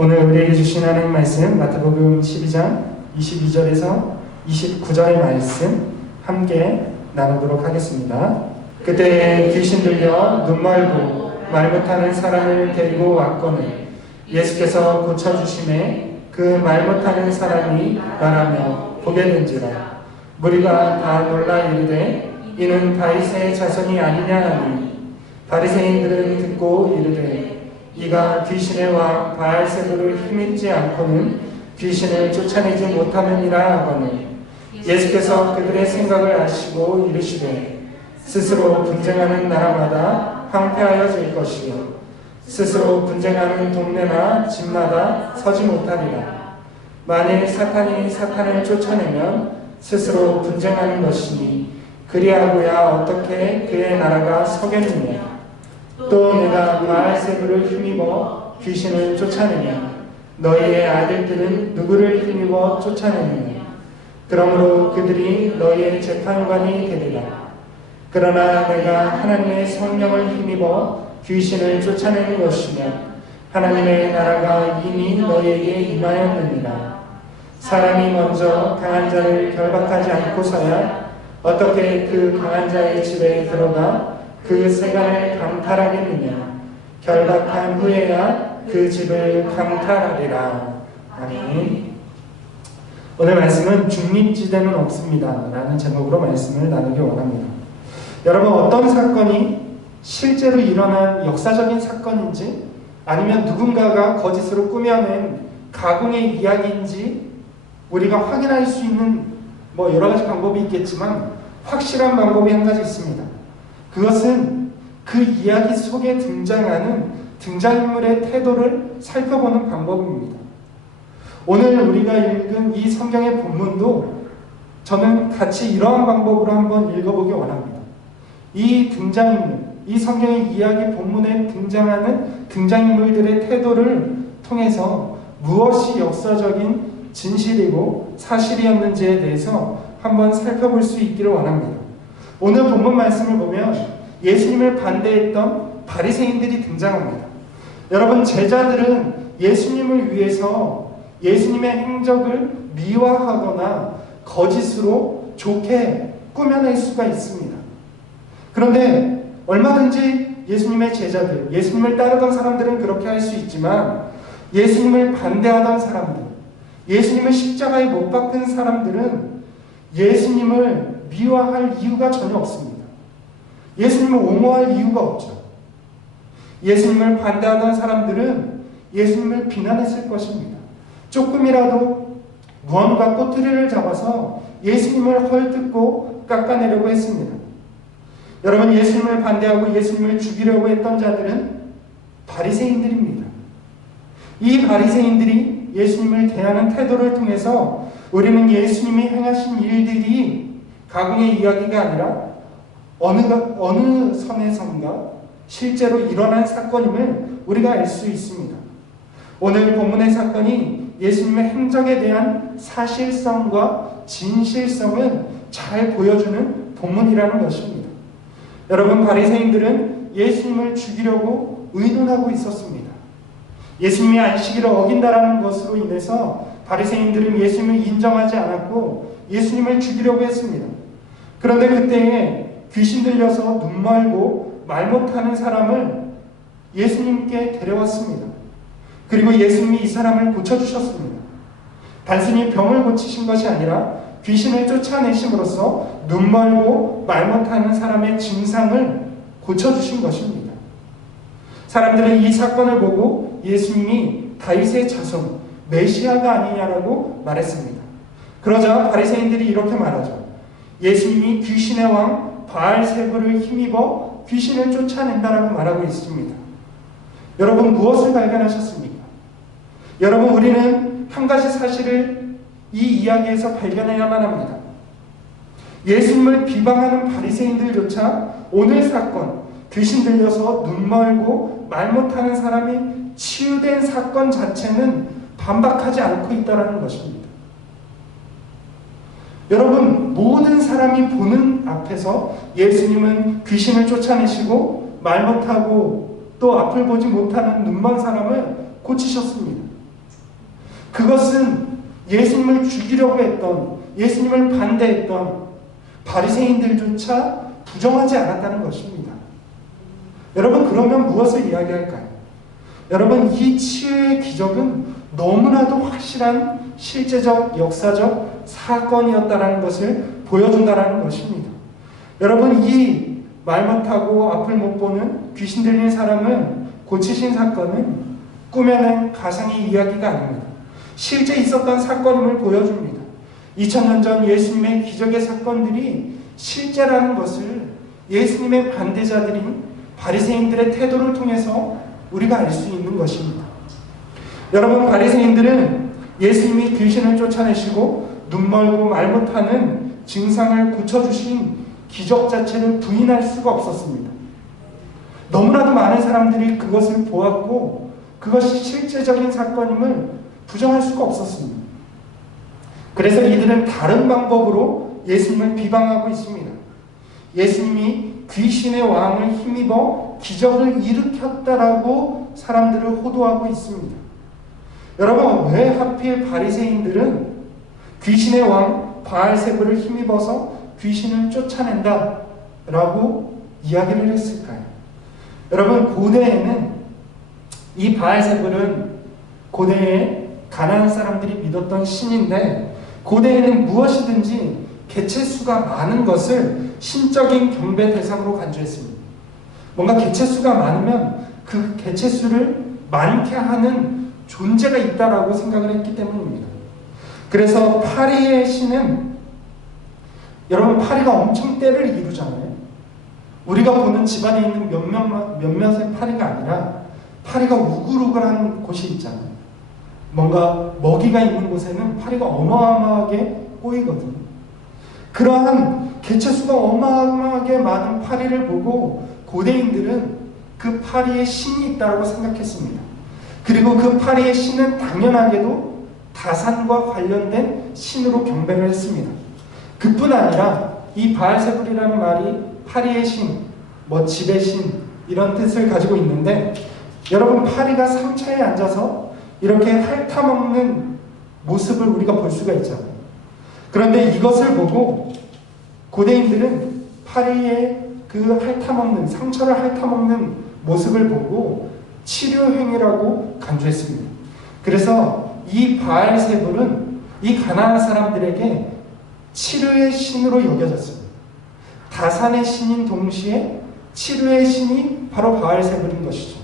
오늘 우리에게 주신 하나님 말씀 마태복음 12장 22절에서 29절의 말씀 함께 나누도록 하겠습니다. 그때 귀신 들려 눈 멀고 말 못하는 사람을 데리고 왔거늘 예수께서 고쳐주심에 그 말 못하는 사람이 말하며 보게 된지라. 무리가 다 놀라 이르되 이는 바리새의 자손이 아니냐 하니 바리새인들은 듣고 이르되 이가 귀신의 왕 바알세불을 힘입지 않고는 귀신을 쫓아내지 못하느니라 하거늘 예수께서 그들의 생각을 아시고 이르시되 스스로 분쟁하는 나라마다 황폐하여질 것이요 스스로 분쟁하는 동네나 집마다 서지 못하리라. 만일 사탄이 사탄을 쫓아내면 스스로 분쟁하는 것이니 그리하고야 어떻게 그의 나라가 서겠느냐. 또 내가 바알세불을 힘입어 귀신을 쫓아내냐. 너희의 아들들은 누구를 힘입어 쫓아내느냐. 그러므로 그들이 너희의 재판관이 되리라. 그러나 내가 하나님의 성령을 힘입어 귀신을 쫓아내는 것이며 하나님의 나라가 이미 너희에게 임하였느니라. 사람이 먼저 강한 자를 결박하지 않고서야 어떻게 그 강한 자의 집에 들어가 그 세간을 강탈하겠느냐. 결박한 후에야 그 집을 강탈하리라. 아멘. 오늘 말씀은 중립지대는 없습니다 라는 제목으로 말씀을 나누기 원합니다. 여러분, 어떤 사건이 실제로 일어난 역사적인 사건인지 아니면 누군가가 거짓으로 꾸며낸 가공의 이야기인지 우리가 확인할 수 있는 여러 가지 방법이 있겠지만 확실한 방법이 한 가지 있습니다. 그것은 그 이야기 속에 등장하는 등장인물의 태도를 살펴보는 방법입니다. 오늘 우리가 읽은 이 성경의 본문도 저는 같이 이러한 방법으로 한번 읽어보기 원합니다. 이 등장인물, 이 성경의 이야기 본문에 등장하는 등장인물들의 태도를 통해서 무엇이 역사적인 진실이고 사실이었는지에 대해서 한번 살펴볼 수 있기를 원합니다. 오늘 본문 말씀을 보면 예수님을 반대했던 바리새인들이 등장합니다. 여러분, 제자들은 예수님을 위해서 예수님의 행적을 미화하거나 거짓으로 좋게 꾸며낼 수가 있습니다. 그런데 얼마든지 예수님의 제자들, 예수님을 따르던 사람들은 그렇게 할 수 있지만 예수님을 반대하던 사람들, 예수님을 십자가에 못 박은 사람들은 예수님을 미화할 이유가 전혀 없습니다. 예수님을 옹호할 이유가 없죠. 예수님을 반대하던 사람들은 예수님을 비난했을 것입니다. 조금이라도 무언가 꼬투리를 잡아서 예수님을 헐뜯고 깎아내려고 했습니다. 여러분, 예수님을 반대하고 예수님을 죽이려고 했던 자들은 바리새인들입니다. 이 바리새인들이 예수님을 대하는 태도를 통해서 우리는 예수님이 행하신 일들이 가공의 이야기가 아니라 어느 선에선가 실제로 일어난 사건임을 우리가 알 수 있습니다. 오늘 본문의 사건이 예수님의 행적에 대한 사실성과 진실성을 잘 보여주는 본문이라는 것입니다. 여러분, 바리새인들은 예수님을 죽이려고 의논하고 있었습니다. 예수님이 안식일을 어긴다라는 것으로 인해서 바리새인들은 예수님을 인정하지 않았고 예수님을 죽이려고 했습니다. 그런데 그때 귀신 들려서 눈 멀고 말 못하는 사람을 예수님께 데려왔습니다. 그리고 예수님이 이 사람을 고쳐주셨습니다. 단순히 병을 고치신 것이 아니라 귀신을 쫓아내심으로써 눈 멀고 말 못하는 사람의 증상을 고쳐주신 것입니다. 사람들은 이 사건을 보고 예수님이 다윗의 자손, 메시아가 아니냐라고 말했습니다. 그러자 바리새인들이 이렇게 말하죠. 예수님이 귀신의 왕 바알세불을 힘입어 귀신을 쫓아낸다라고 말하고 있습니다. 여러분, 무엇을 발견하셨습니까? 여러분, 우리는 한 가지 사실을 이 이야기에서 발견해야만 합니다. 예수님을 비방하는 바리새인들조차 오늘 사건, 귀신 들려서 눈 멀고 말 못하는 사람이 치유된 사건 자체는 반박하지 않고 있다는 것입니다. 여러분, 모든 사람이 보는 앞에서 예수님은 귀신을 쫓아내시고 말 못하고 또 앞을 보지 못하는 눈먼 사람을 고치셨습니다. 그것은 예수님을 죽이려고 했던, 예수님을 반대했던 바리새인들조차 부정하지 않았다는 것입니다. 여러분, 그러면 무엇을 이야기할까요? 여러분, 이 치유의 기적은 너무나도 확실한 실제적, 역사적 사건이었다는 것을 보여준다는 것입니다. 여러분, 이 말 못하고 앞을 못 보는 귀신 들린 사람을 고치신 사건은 꾸며낸 가상의 이야기가 아닙니다. 실제 있었던 사건임을 보여줍니다. 2000년 전 예수님의 기적의 사건들이 실제라는 것을 예수님의 반대자들인 바리새인들의 태도를 통해서 우리가 알 수 있는 것입니다. 여러분, 바리새인들은 예수님이 귀신을 쫓아내시고 눈 멀고 말 못하는 증상을 고쳐주신 기적 자체를 부인할 수가 없었습니다. 너무나도 많은 사람들이 그것을 보았고 그것이 실제적인 사건임을 부정할 수가 없었습니다. 그래서 이들은 다른 방법으로 예수님을 비방하고 있습니다. 예수님이 귀신의 왕을 힘입어 기적을 일으켰다라고 사람들을 호도하고 있습니다. 여러분, 왜 하필 바리새인들은 귀신의 왕 바알세불을 힘입어서 귀신을 쫓아낸다 라고 이야기를 했을까요? 여러분, 고대에는 이 바알세불은 고대에 가나안 사람들이 믿었던 신인데, 고대에는 무엇이든지 개체수가 많은 것을 신적인 경배 대상으로 간주했습니다. 뭔가 개체수가 많으면 그 개체수를 많게 하는 존재가 있다라고 생각을 했기 때문입니다. 그래서 파리의 신은, 여러분, 파리가 엄청 때를 이루잖아요. 우리가 보는 집안에 있는 몇몇의 파리가 아니라 파리가 우글우글한 곳이 있잖아요. 뭔가 먹이가 있는 곳에는 파리가 어마어마하게 꼬이거든요. 그러한 개체수가 어마어마하게 많은 파리를 보고 고대인들은 그 파리에 신이 있다고 생각했습니다. 그리고 그 파리의 신은 당연하게도 다산과 관련된 신으로 경배를 했습니다. 그뿐 아니라 이 바알세불이라는 말이 파리의 신, 집의 신, 이런 뜻을 가지고 있는데, 여러분, 파리가 상처에 앉아서 이렇게 핥아먹는 모습을 우리가 볼 수가 있잖아요. 그런데 이것을 보고 고대인들은 파리의 그 핥아먹는, 상처를 핥아먹는 모습을 보고 치료행위라고 간주했습니다. 그래서 이 바알세불은 이 가나안 사람들에게 치료의 신으로 여겨졌습니다. 다산의 신인 동시에 치료의 신이 바로 바알세불인 것이죠.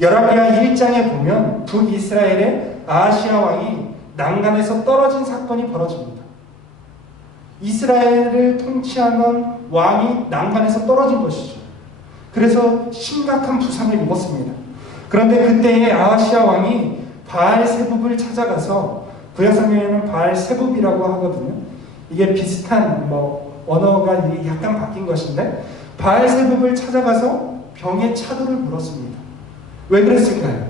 열왕기하 1장에 보면 북이스라엘의 아하시야 왕이 난간에서 떨어진 사건이 벌어집니다. 이스라엘을 통치하는 왕이 난간에서 떨어진 것이죠. 그래서 심각한 부상을 입었습니다. 그런데 그때의 아하시야 왕이 바알세불을 찾아가서, 구약성경에는 바알세불이라고 하거든요. 이게 비슷한 언어가 약간 바뀐 것인데, 바알세불을 찾아가서 병의 차도를 물었습니다. 왜 그랬을까요?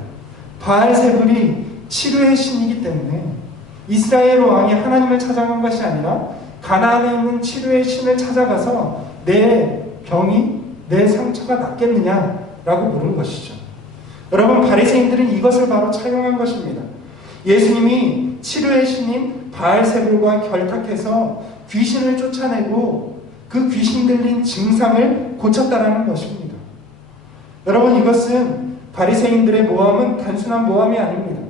바알세불이 치료의 신이기 때문에 이스라엘 왕이 하나님을 찾아간 것이 아니라 가나안에 있는 치료의 신을 찾아가서 내 병이, 내 상처가 낫겠느냐라고 물은 것이죠. 여러분, 바리새인들은 이것을 바로 차용한 것입니다. 예수님이 치료의 신인 바알세불과 결탁해서 귀신을 쫓아내고 그 귀신 들린 증상을 고쳤다라는 것입니다. 여러분, 이것은 바리새인들의 모함은 단순한 모함이 아닙니다.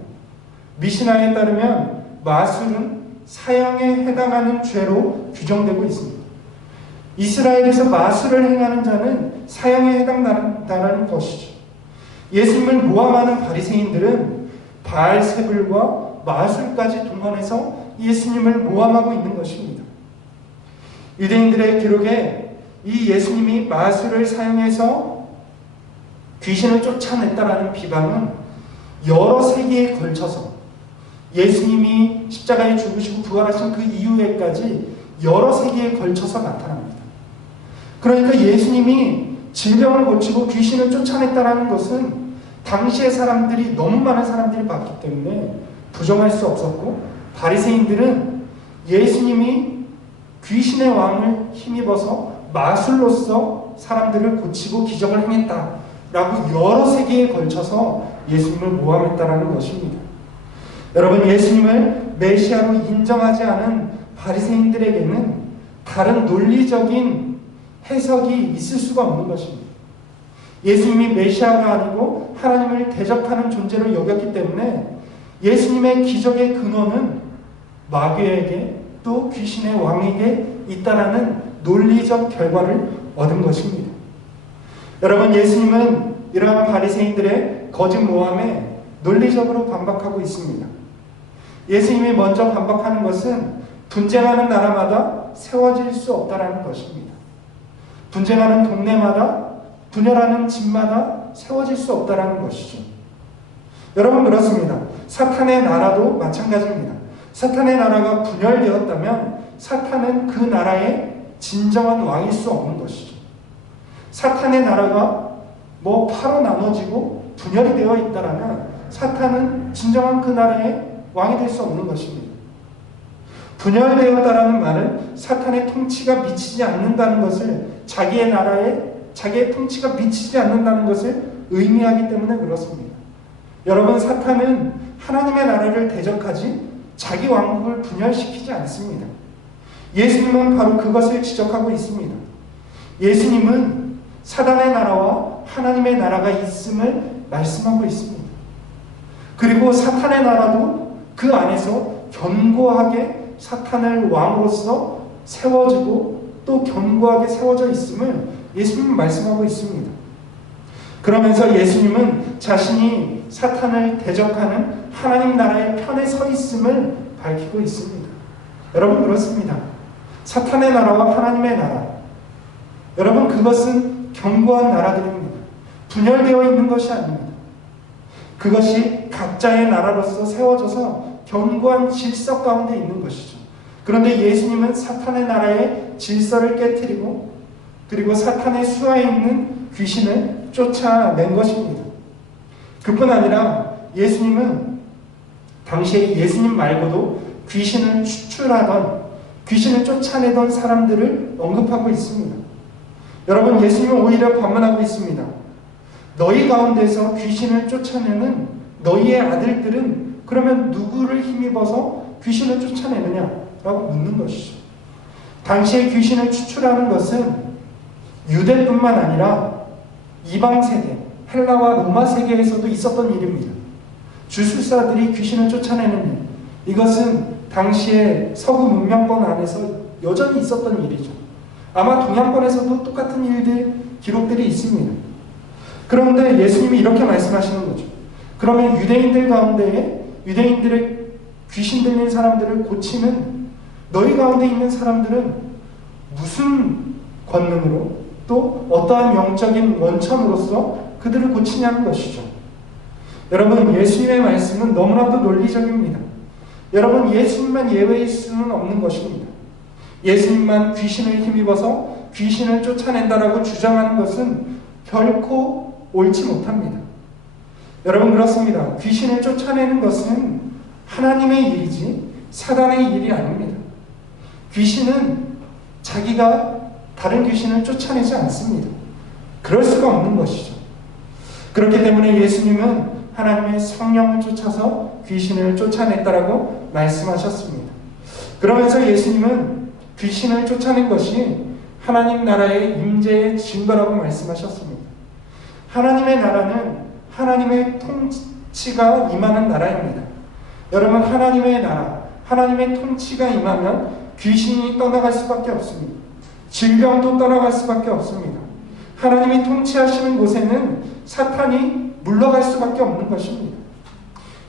미시나에 따르면 마술은 사형에 해당하는 죄로 규정되고 있습니다. 이스라엘에서 마술을 행하는 자는 사형에 해당한다는 것이죠. 예수님을 모함하는 바리새인들은 바알세불과 마술까지 동원해서 예수님을 모함하고 있는 것입니다. 유대인들의 기록에 이 예수님이 마술을 사용해서 귀신을 쫓아냈다라는 비방은 여러 세기에 걸쳐서, 예수님이 십자가에 죽으시고 부활하신 그 이후에까지 여러 세기에 걸쳐서 나타납니다. 그러니까 예수님이 질병을 고치고 귀신을 쫓아냈다라는 것은 당시의 사람들이, 너무 많은 사람들이 봤기 때문에 부정할 수 없었고, 바리새인들은 예수님이 귀신의 왕을 힘입어서 마술로서 사람들을 고치고 기적을 행했다라고 여러 세기에 걸쳐서 예수님을 모함했다라는 것입니다. 여러분, 예수님을 메시아로 인정하지 않은 바리새인들에게는 다른 논리적인 해석이 있을 수가 없는 것입니다. 예수님이 메시아가 아니고 하나님을 대적하는 존재로 여겼기 때문에 예수님의 기적의 근원은 마귀에게 또 귀신의 왕에게 있다라는 논리적 결과를 얻은 것입니다. 여러분, 예수님은 이러한 바리새인들의 거짓 모함에 논리적으로 반박하고 있습니다. 예수님이 먼저 반박하는 것은 분쟁하는 나라마다 세워질 수 없다라는 것입니다. 분쟁하는 동네마다, 분열하는 집마다 세워질 수 없다라는 것이죠. 여러분, 그렇습니다. 사탄의 나라도 마찬가지입니다. 사탄의 나라가 분열되었다면 사탄은 그 나라의 진정한 왕일 수 없는 것이죠. 사탄의 나라가 파로 나눠지고 분열이 되어 있다라면 사탄은 진정한 그 나라의 왕이 될 수 없는 것입니다. 분열되었다라는 말은 사탄의 통치가 미치지 않는다는 것을, 자기의 나라에 자기의 통치가 미치지 않는다는 것을 의미하기 때문에 그렇습니다. 여러분, 사탄은 하나님의 나라를 대적하지 자기 왕국을 분열시키지 않습니다. 예수님은 바로 그것을 지적하고 있습니다. 예수님은 사단의 나라와 하나님의 나라가 있음을 말씀하고 있습니다. 그리고 사탄의 나라도 그 안에서 견고하게 사탄을 왕으로서 세워지고 또 견고하게 세워져 있음을 예수님은 말씀하고 있습니다. 그러면서 예수님은 자신이 사탄을 대적하는 하나님 나라의 편에 서 있음을 밝히고 있습니다. 여러분, 그렇습니다. 사탄의 나라와 하나님의 나라, 여러분, 그것은 견고한 나라들입니다. 분열되어 있는 것이 아닙니다. 그것이 각자의 나라로서 세워져서 견고한 질서 가운데 있는 것이죠. 그런데 예수님은 사탄의 나라의 질서를 깨뜨리고 그리고 사탄의 수하에 있는 귀신을 쫓아낸 것입니다. 그뿐 아니라 예수님은 당시에 예수님 말고도 귀신을 추출하던, 귀신을 쫓아내던 사람들을 언급하고 있습니다. 여러분, 예수님은 오히려 반문하고 있습니다. 너희 가운데서 귀신을 쫓아내는 너희의 아들들은 그러면 누구를 힘입어서 귀신을 쫓아내느냐라고 묻는 것이죠. 당시에 귀신을 추출하는 것은 유대뿐만 아니라 이방 세계, 헬라와 로마 세계에서도 있었던 일입니다. 주술사들이 귀신을 쫓아내는 일, 이것은 당시에 서구 문명권 안에서 여전히 있었던 일이죠. 아마 동양권에서도 똑같은 일들, 기록들이 있습니다. 그런데 예수님이 이렇게 말씀하시는 거죠. 그러면 유대인들 가운데에 유대인들의 귀신 들린 사람들을 고치는 너희 가운데 있는 사람들은 무슨 권능으로 또 어떠한 영적인 원천으로서 그들을 고치냐는 것이죠. 여러분, 예수님의 말씀은 너무나도 논리적입니다. 여러분, 예수님만 예외일 수는 없는 것입니다. 예수님만 귀신을 힘입어서 귀신을 쫓아낸다라고 주장하는 것은 결코 옳지 못합니다. 여러분, 그렇습니다. 귀신을 쫓아내는 것은 하나님의 일이지 사단의 일이 아닙니다. 귀신은 자기가 다른 귀신을 쫓아내지 않습니다. 그럴 수가 없는 것이죠. 그렇기 때문에 예수님은 하나님의 성령을 쫓아서 귀신을 쫓아냈다라고 말씀하셨습니다. 그러면서 예수님은 귀신을 쫓아낸 것이 하나님 나라의 임재의 증거라고 말씀하셨습니다. 하나님의 나라는 하나님의 통치가 임하는 나라입니다. 여러분, 하나님의 나라, 하나님의 통치가 임하면 귀신이 떠나갈 수밖에 없습니다. 질병도 떠나갈 수밖에 없습니다. 하나님이 통치하시는 곳에는 사탄이 물러갈 수밖에 없는 것입니다.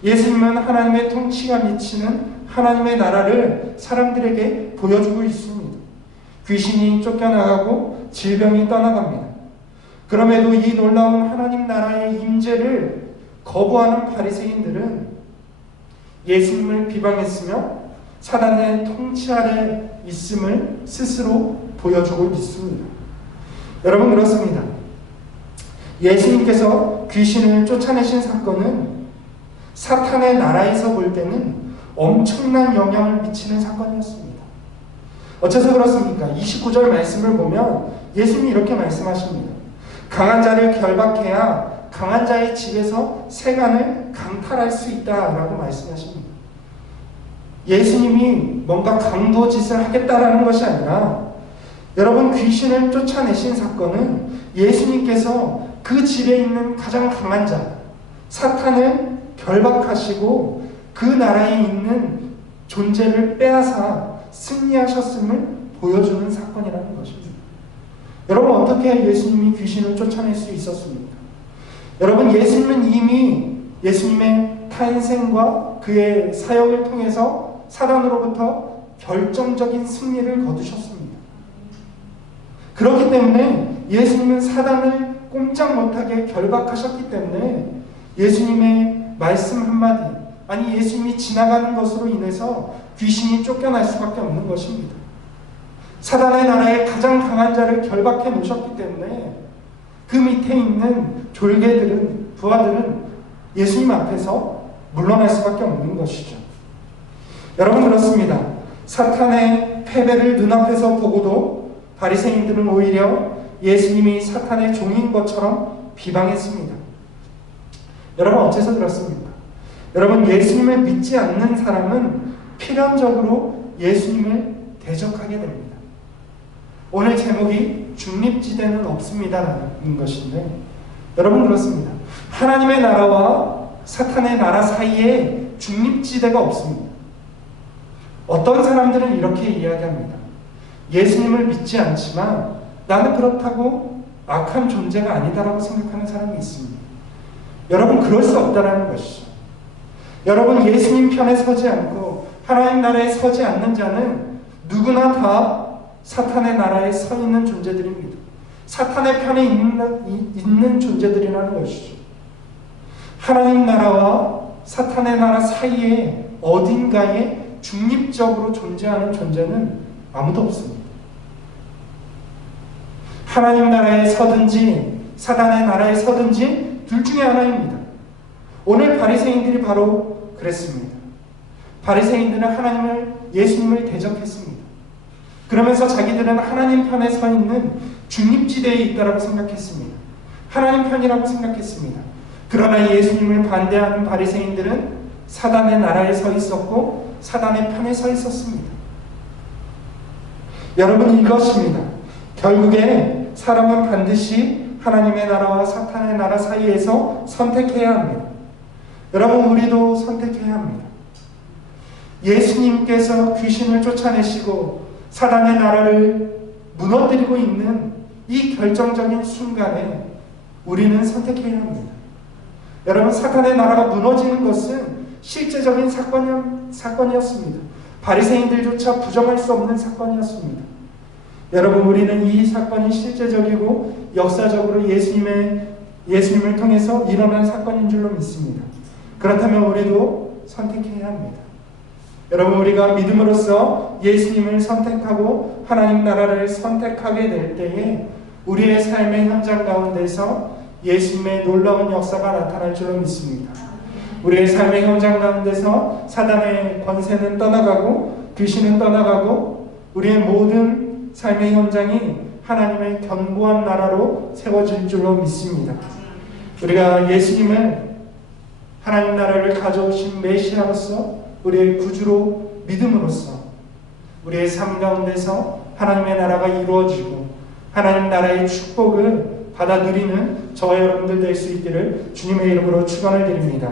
예수님은 하나님의 통치가 미치는 하나님의 나라를 사람들에게 보여주고 있습니다. 귀신이 쫓겨나가고 질병이 떠나갑니다. 그럼에도 이 놀라운 하나님 나라의 임재를 거부하는 바리새인들은 예수님을 비방했으며 사단의 통치 아래 있음을 스스로 보여주고 있습니다. 여러분, 그렇습니다. 예수님께서 귀신을 쫓아내신 사건은 사탄의 나라에서 볼 때는 엄청난 영향을 미치는 사건이었습니다. 어째서 그렇습니까? 29절 말씀을 보면 예수님이 이렇게 말씀하십니다. 강한 자를 결박해야 강한 자의 집에서 세간을 강탈할 수 있다라고 말씀하십니다. 예수님이 뭔가 강도짓을 하겠다라는 것이 아니라, 여러분, 귀신을 쫓아내신 사건은 예수님께서 그 집에 있는 가장 강한 자 사탄을 결박하시고 그 나라에 있는 존재를 빼앗아 승리하셨음을 보여주는 사건이라는 것입니다. 여러분, 어떻게 예수님이 귀신을 쫓아낼 수 있었습니까? 여러분, 예수님은 이미 예수님의 탄생과 그의 사역을 통해서 사단으로부터 결정적인 승리를 거두셨습니다. 그렇기 때문에 예수님은 사단을 꼼짝 못하게 결박하셨기 때문에 예수님의 말씀 한마디, 아니 예수님이 지나가는 것으로 인해서 귀신이 쫓겨날 수밖에 없는 것입니다. 사단의 나라의 가장 강한 자를 결박해 놓으셨기 때문에 그 밑에 있는 졸개들은, 부하들은 예수님 앞에서 물러날 수밖에 없는 것이죠. 여러분, 그렇습니다. 사탄의 패배를 눈앞에서 보고도 바리새인들은 오히려 예수님이 사탄의 종인 것처럼 비방했습니다. 여러분, 어째서 그렇습니까? 여러분, 예수님을 믿지 않는 사람은 필연적으로 예수님을 대적하게 됩니다. 오늘 제목이 중립지대는 없습니다라는 것인데, 여러분, 그렇습니다. 하나님의 나라와 사탄의 나라 사이에 중립지대가 없습니다. 어떤 사람들은 이렇게 이야기합니다. 예수님을 믿지 않지만 나는 그렇다고 악한 존재가 아니다라고 생각하는 사람이 있습니다. 여러분, 그럴 수 없다라는 것이죠. 여러분, 예수님 편에 서지 않고 하나님 나라에 서지 않는 자는 누구나 다 사탄의 나라에 서 있는 존재들입니다. 사탄의 편에 있는 존재들이라는 것이죠. 하나님 나라와 사탄의 나라 사이에 어딘가에 중립적으로 존재하는 존재는 아무도 없습니다. 하나님 나라에 서든지 사단의 나라에 서든지 둘 중에 하나입니다. 오늘 바리새인들이 바로 그랬습니다. 바리새인들은 예수님을 대적했습니다. 그러면서 자기들은 하나님 편에 서 있는 중립지대에 있다고 생각했습니다. 하나님 편이라고 생각했습니다. 그러나 예수님을 반대하는 바리새인들은 사단의 나라에 서 있었고 사단의 편에 서 있었습니다. 여러분, 이것입니다. 결국에 사람은 반드시 하나님의 나라와 사탄의 나라 사이에서 선택해야 합니다. 여러분, 우리도 선택해야 합니다. 예수님께서 귀신을 쫓아내시고 사단의 나라를 무너뜨리고 있는 이 결정적인 순간에 우리는 선택해야 합니다. 여러분, 사탄의 나라가 무너지는 것은 실제적인 사건이었습니다. 바리새인들조차 부정할 수 없는 사건이었습니다. 여러분, 우리는 이 사건이 실제적이고 역사적으로 예수님을 통해서 일어난 사건인 줄로 믿습니다. 그렇다면 우리도 선택해야 합니다. 여러분, 우리가 믿음으로써 예수님을 선택하고 하나님 나라를 선택하게 될 때에 우리의 삶의 현장 가운데서 예수님의 놀라운 역사가 나타날 줄로 믿습니다. 우리의 삶의 현장 가운데서 사단의 권세는 떠나가고 귀신은 떠나가고 우리의 모든 삶의 현장이 하나님의 견고한 나라로 세워질 줄로 믿습니다. 우리가 예수님을 하나님 나라를 가져오신 메시아로서 우리의 구주로 믿음으로써 우리의 삶 가운데서 하나님의 나라가 이루어지고 하나님 나라의 축복을 받아 누리는 저와 여러분들 될 수 있기를 주님의 이름으로 축원을 드립니다.